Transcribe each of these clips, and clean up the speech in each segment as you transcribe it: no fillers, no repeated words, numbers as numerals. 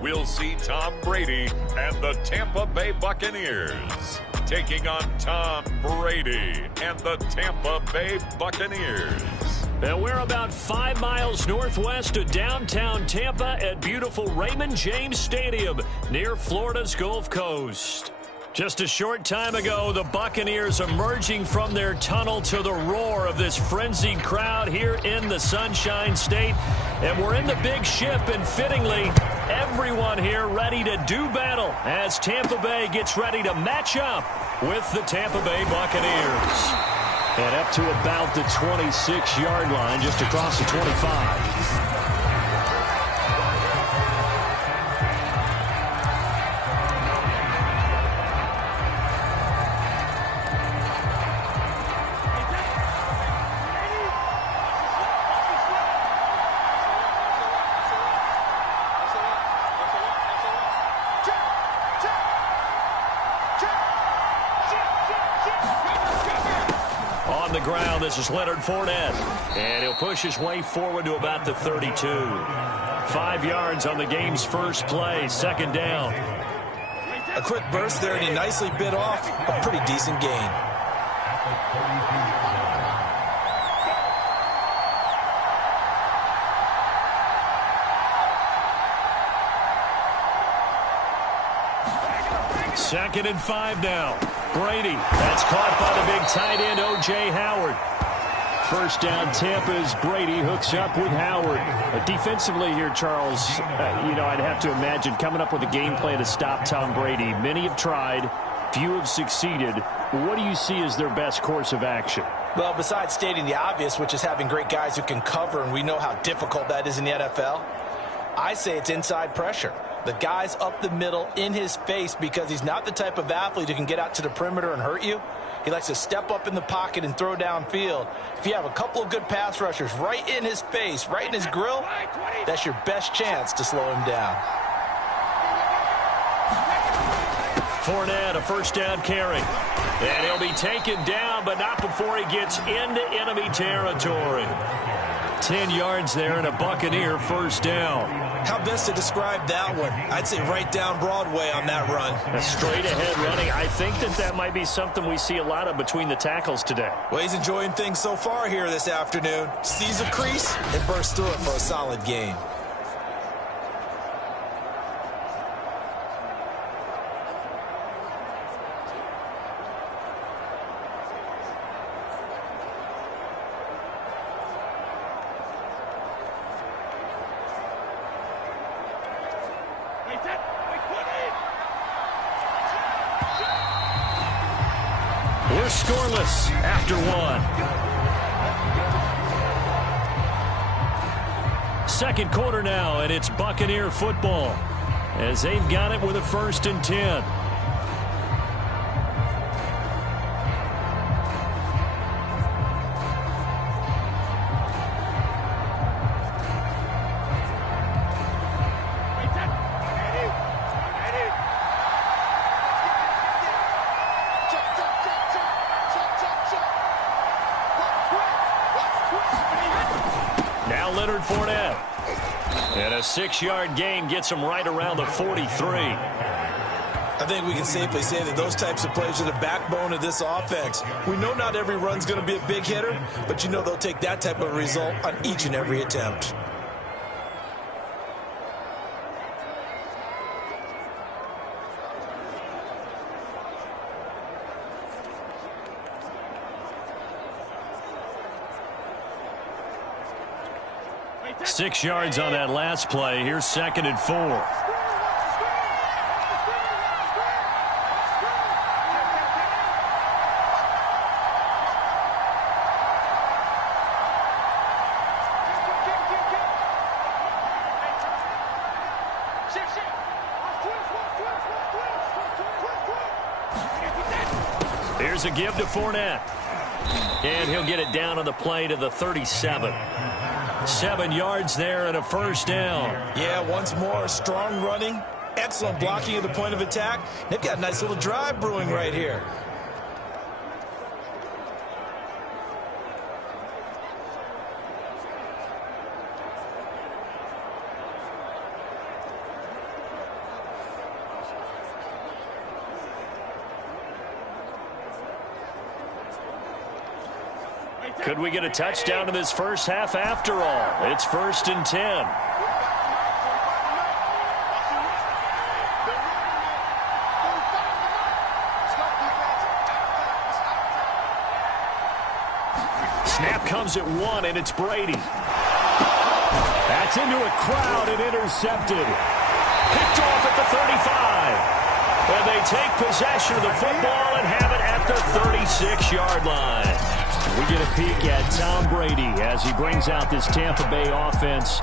we'll see Tom Brady and the Tampa Bay Buccaneers taking on Tom Brady and the Tampa Bay Buccaneers. And we're about 5 miles northwest of downtown Tampa at beautiful Raymond James Stadium near Florida's Gulf Coast. Just a short time ago, the Buccaneers emerging from their tunnel to the roar of this frenzied crowd here in the Sunshine State. And we're in the big ship, and fittingly, everyone here ready to do battle as Tampa Bay gets ready to match up with the Tampa Bay Buccaneers. And up to about the 26-yard line, just across the 25. This is Leonard Fournette, and he'll push his way forward to about the 32. 5 yards on the game's first play, second down. A quick burst there, and he nicely bit off a pretty decent gain. Second and 5 now. Brady, that's caught by the big tight end, O.J. Howard. First down, Tampa's Brady hooks up with Howard. Defensively here, Charles, I'd have to imagine coming up with a game plan to stop Tom Brady. Many have tried, few have succeeded. What do you see as their best course of action? Well, besides stating the obvious, which is having great guys who can cover, and we know how difficult that is in the NFL, I say it's inside pressure. The guy's up the middle in his face because he's not the type of athlete who can get out to the perimeter and hurt you. He likes to step up in the pocket and throw downfield. If you have a couple of good pass rushers right in his face, right in his grill, that's your best chance to slow him down. Fournette, a first down carry. And he'll be taken down, but not before he gets into enemy territory. 10 yards there and a Buccaneer first down. How best to describe that one? I'd say right down Broadway on that run. A straight ahead running. I think that might be something we see a lot of between the tackles today. Well, he's enjoying things so far here this afternoon. Sees a crease and bursts through it for a solid gain. We're scoreless after one. Second quarter now, and it's Buccaneer football as they've got it with a 1st and 10. Fournette. And a 6-yard gain gets him right around the 43. I think we can safely say that those types of plays are the backbone of this offense. We know not every run's going to be a big hitter, but you know they'll take that type of result on each and every attempt. Six yards on that last play. Here's 2nd and 4. Here's a give to Fournette. And he'll get it down on the play to the 37. 7 yards there and a first down. Yeah, once more, strong running, excellent blocking at the point of attack. They've got a nice little drive brewing right here. Could we get a touchdown in this first half after all? It's 1st and 10. Snap comes at 1, and it's Brady. That's into a crowd and intercepted. Picked off at the 35. And they take possession of the football and have it at the 36-yard line. We get a peek at Tom Brady as he brings out this Tampa Bay offense.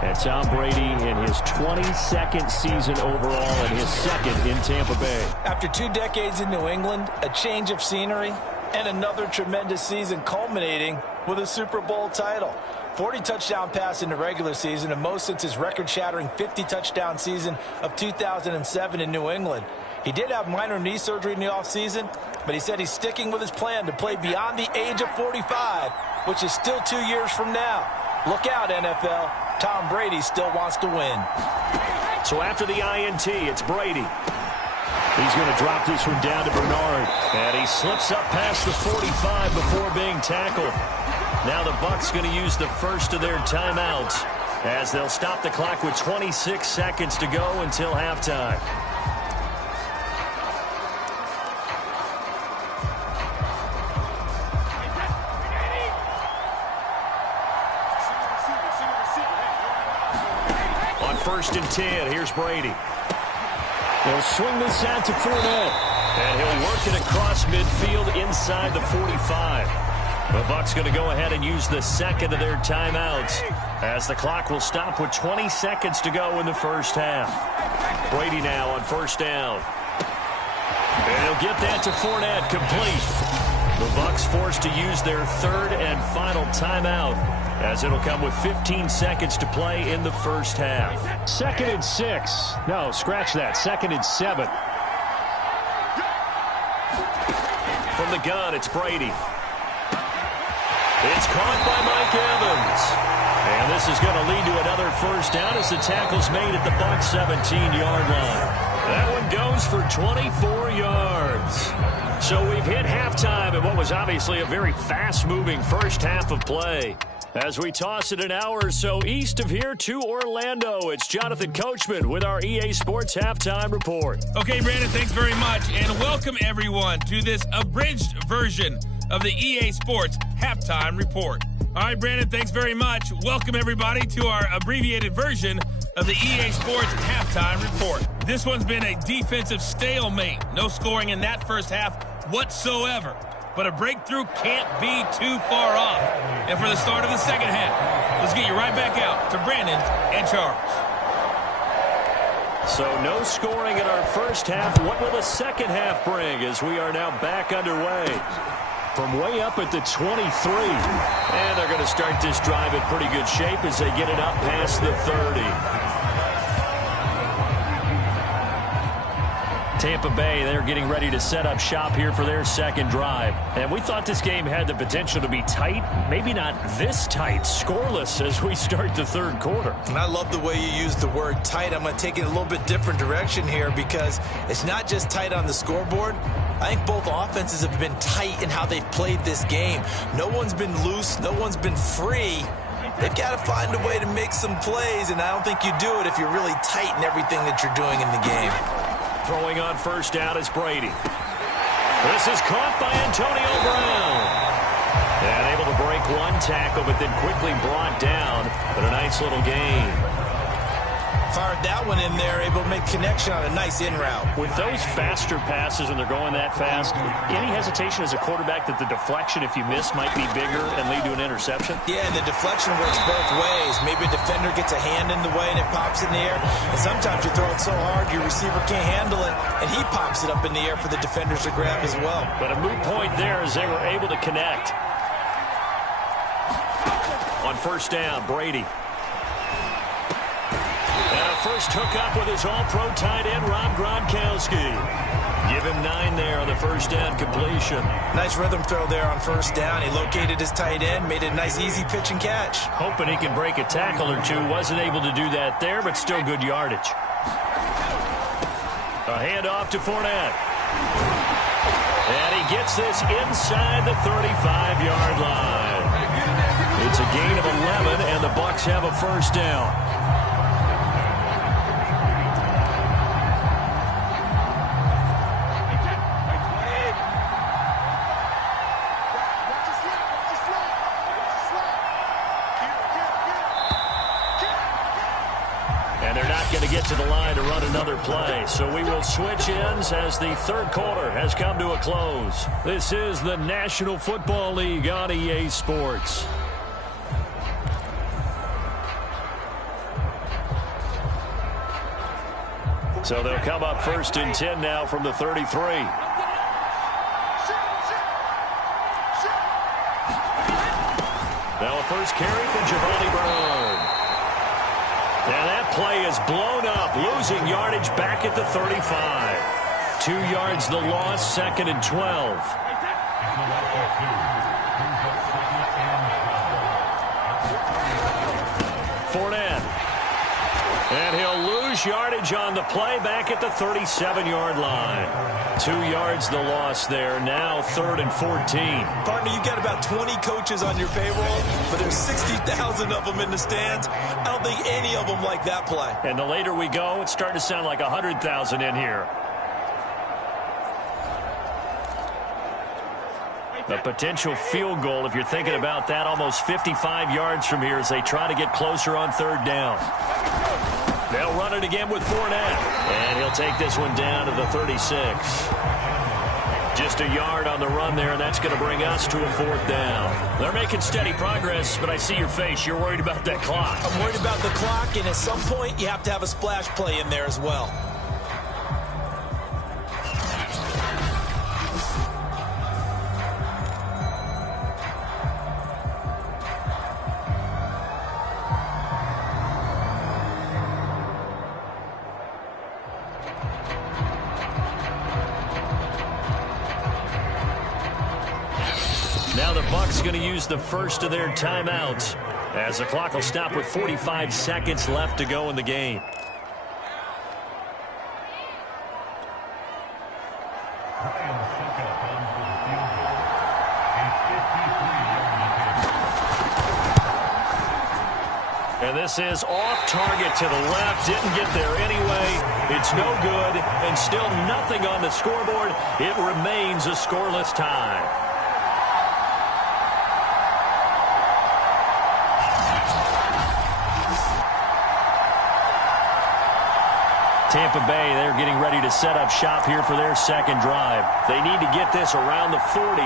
And Tom Brady in his 22nd season overall and his second in Tampa Bay. After 2 decades in New England, a change of scenery, and another tremendous season culminating with a Super Bowl title. 40 touchdown pass in the regular season, and most since his record-shattering 50-touchdown season of 2007 in New England. He did have minor knee surgery in the offseason, but he said he's sticking with his plan to play beyond the age of 45, which is still 2 years from now. Look out, NFL. Tom Brady still wants to win. So after the INT, it's Brady. He's going to drop this one down to Bernard. And he slips up past the 45 before being tackled. Now the Bucs going to use the first of their timeouts as they'll stop the clock with 26 seconds to go until halftime. On 1st and 10, here's Brady. They'll swing this out to Fournette. And he'll work it across midfield inside the 45. The Bucs going to go ahead and use the second of their timeouts as the clock will stop with 20 seconds to go in the first half. Brady now on 1st down. And he'll get that to Fournette, complete. The Bucs forced to use their 3rd and final timeout as it'll come with 15 seconds to play in the first half. 2nd and 6. No, scratch that. 2nd and 7. From the gun, it's Brady. It's caught by Mike Evans. And this is going to lead to another first down as the tackle's made at the Bucs 17-yard line. That one goes for 24 yards. So we've hit halftime in what was obviously a very fast-moving first half of play. As we toss it an hour or so east of here to Orlando, it's Jonathan Coachman with our EA Sports Halftime Report. Okay, Brandon, thanks very much, and welcome everyone to this abridged version of the EA Sports Halftime Report. All right, Brandon, thanks very much. Welcome everybody to our abbreviated version of the EA Sports Halftime Report. This one's been a defensive stalemate. No scoring in that first half whatsoever. But a breakthrough can't be too far off. And for the start of the second half, let's get you right back out to Brandon and Charles. So no scoring in our first half. What will the second half bring as we are now back underway? From way up at the 23. And they're going to start this drive in pretty good shape as they get it up past the 30. Tampa Bay, they're getting ready to set up shop here for their second drive. And we thought this game had the potential to be tight, maybe not this tight, scoreless as we start the third quarter. And I love the way you use the word tight. I'm going to take it a little bit different direction here because it's not just tight on the scoreboard. I think both offenses have been tight in how they've played this game. No one's been loose. No one's been free. They've got to find a way to make some plays, and I don't think you do it if you're really tight in everything that you're doing in the game. Throwing on first down is Brady. This is caught by Antonio Brown. And able to break one tackle, but then quickly brought down. But a nice little gain. Fired that one in there, able to make connection on a nice in route. With those faster passes when they're going that fast, any hesitation as a quarterback that the deflection, if you miss, might be bigger and lead to an interception? Yeah, and the deflection works both ways. Maybe a defender gets a hand in the way and it pops in the air. And sometimes you throw it so hard your receiver can't handle it, and he pops it up in the air for the defenders to grab as well. But a moot point there as they were able to connect. On first down, Brady. First hookup with his all-pro tight end, Rob Gronkowski. Give him 9 there on the first down completion. Nice rhythm throw there on first down. He located his tight end, made it a nice easy pitch and catch. Hoping he can break a tackle or two. Wasn't able to do that there, but still good yardage. A handoff to Fournette. And he gets this inside the 35-yard line. It's a gain of 11, and the Bucs have a first down. Going to get to the line to run another play. So we will switch ends as the third quarter has come to a close. This is the National Football League on EA Sports. So they'll come up 1st and 10 now from the 33. Now a first carry for Giovanni Bernard. And that play is blown up, losing yardage back at the 35. 2 yards the loss, 2nd and 12. Fournette. And he'll lose yardage on the play back at the 37-yard line. 2 yards the loss there. Now 3rd and 14. Partner, you got about 20 coaches on your payroll, but there's 60,000 of them in the stands. I don't think any of them like that play. And the later we go, it's starting to sound like 100,000 in here. A potential field goal, if you're thinking about that, almost 55 yards from here as they try to get closer on 3rd down. They'll run it again with Fournette. And he'll take this one down to the 36. Just a yard on the run there, and that's going to bring us to a 4th down. They're making steady progress, but I see your face. You're worried about that clock. I'm worried about the clock, and at some point, you have to have a splash play in there as well. Now the Bucs going to use the first of their timeouts as the clock will stop with 45 seconds left to go in the game. And this is off target to the left. Didn't get there anyway. It's no good. And still nothing on the scoreboard. It remains a scoreless tie. Tampa Bay, they're getting ready to set up shop here for their second drive. They need to get this around the 40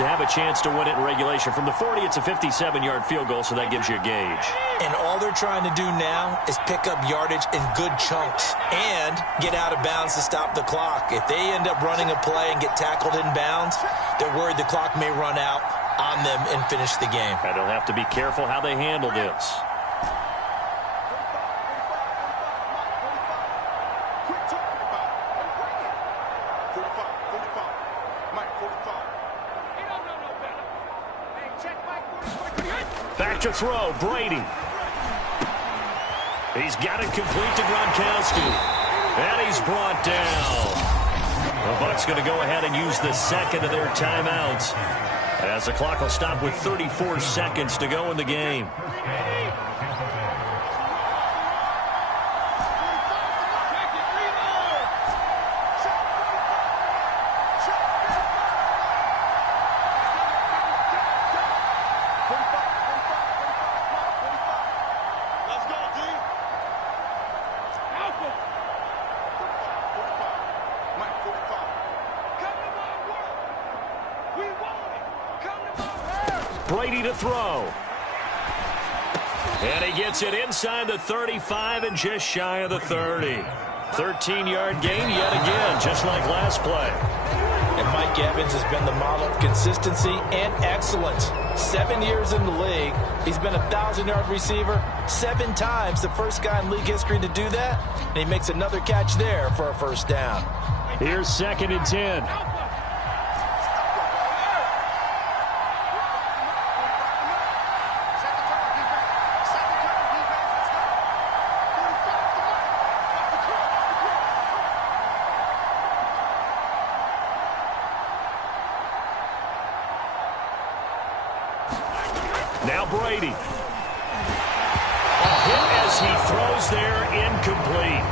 to have a chance to win it in regulation. From the 40, it's a 57-yard field goal, so that gives you a gauge. And all they're trying to do now is pick up yardage in good chunks and get out of bounds to stop the clock. If they end up running a play and get tackled in bounds, they're worried the clock may run out on them and finish the game. And they'll have to be careful how they handle this. Back to throw, Brady. He's got it complete to Gronkowski. And he's brought down. The Bucs going to go ahead and use the second of their timeouts as the clock will stop with 34 seconds to go in the game. Brady to throw. And he gets it inside the 35 and just shy of the 30. 13-yard gain yet again, just like last play. And Mike Evans has been the model of consistency and excellence. 7 years in the league. He's been a 1,000-yard receiver 7 times, the first guy in league history to do that. And he makes another catch there for a first down. Here's 2nd and 10. Now Brady. A hit as he throws there, incomplete.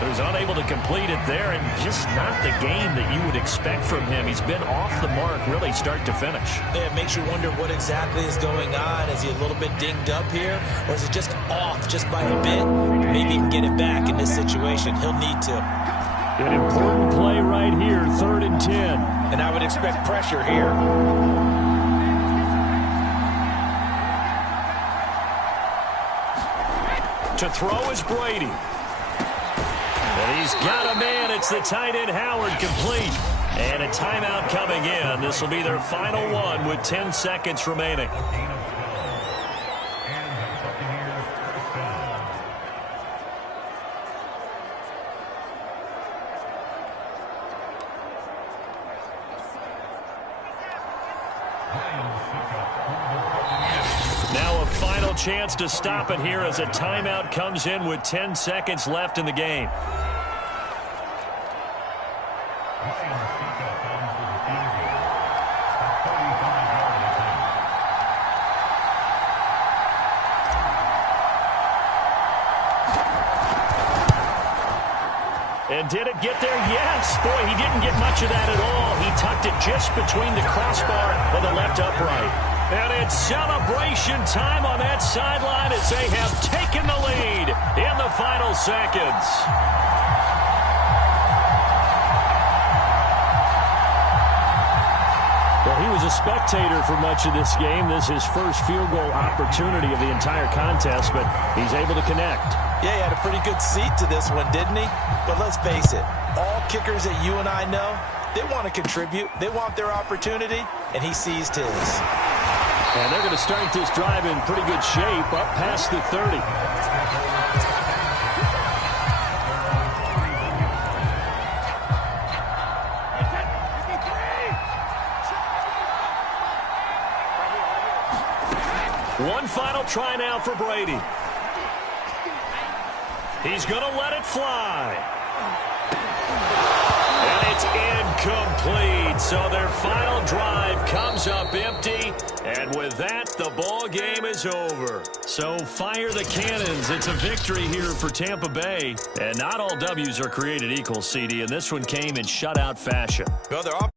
So he's unable to complete it there, and just not the game that you would expect from him. He's been off the mark, really, start to finish. Yeah, it makes you wonder what exactly is going on. Is he a little bit dinged up here, or is it just off just by a bit? Maybe he can get it back in this situation. He'll need to. An important play right here, 3rd and 10. And I would expect pressure here. To throw is Brady. And he's got a man. It's the tight end Howard, complete. And a timeout coming in. This will be their final one with 10 seconds remaining. Now a final chance to stop it here as a timeout comes in with 10 seconds left in the game. And did it get there? Yes. Boy, he didn't get much of that at all. He tucked it just between the crossbar and the left upright. And it's celebration time on that sideline as they have taken the lead in the final seconds. Well, he was a spectator for much of this game. This is his first field goal opportunity of the entire contest, but he's able to connect. Yeah, he had a pretty good seat to this one, didn't he? But let's face it, all kickers that you and I know, they want to contribute. They want their opportunity, and he seized his. And they're going to start this drive in pretty good shape, up past the 30. One final try now for Brady. He's going to let it fly. And it's incomplete. So their final drive comes up empty. And with that, the ball game is over. So fire the cannons. It's a victory here for Tampa Bay. And not all W's are created equal, CD. And this one came in shutout fashion. Well, they're off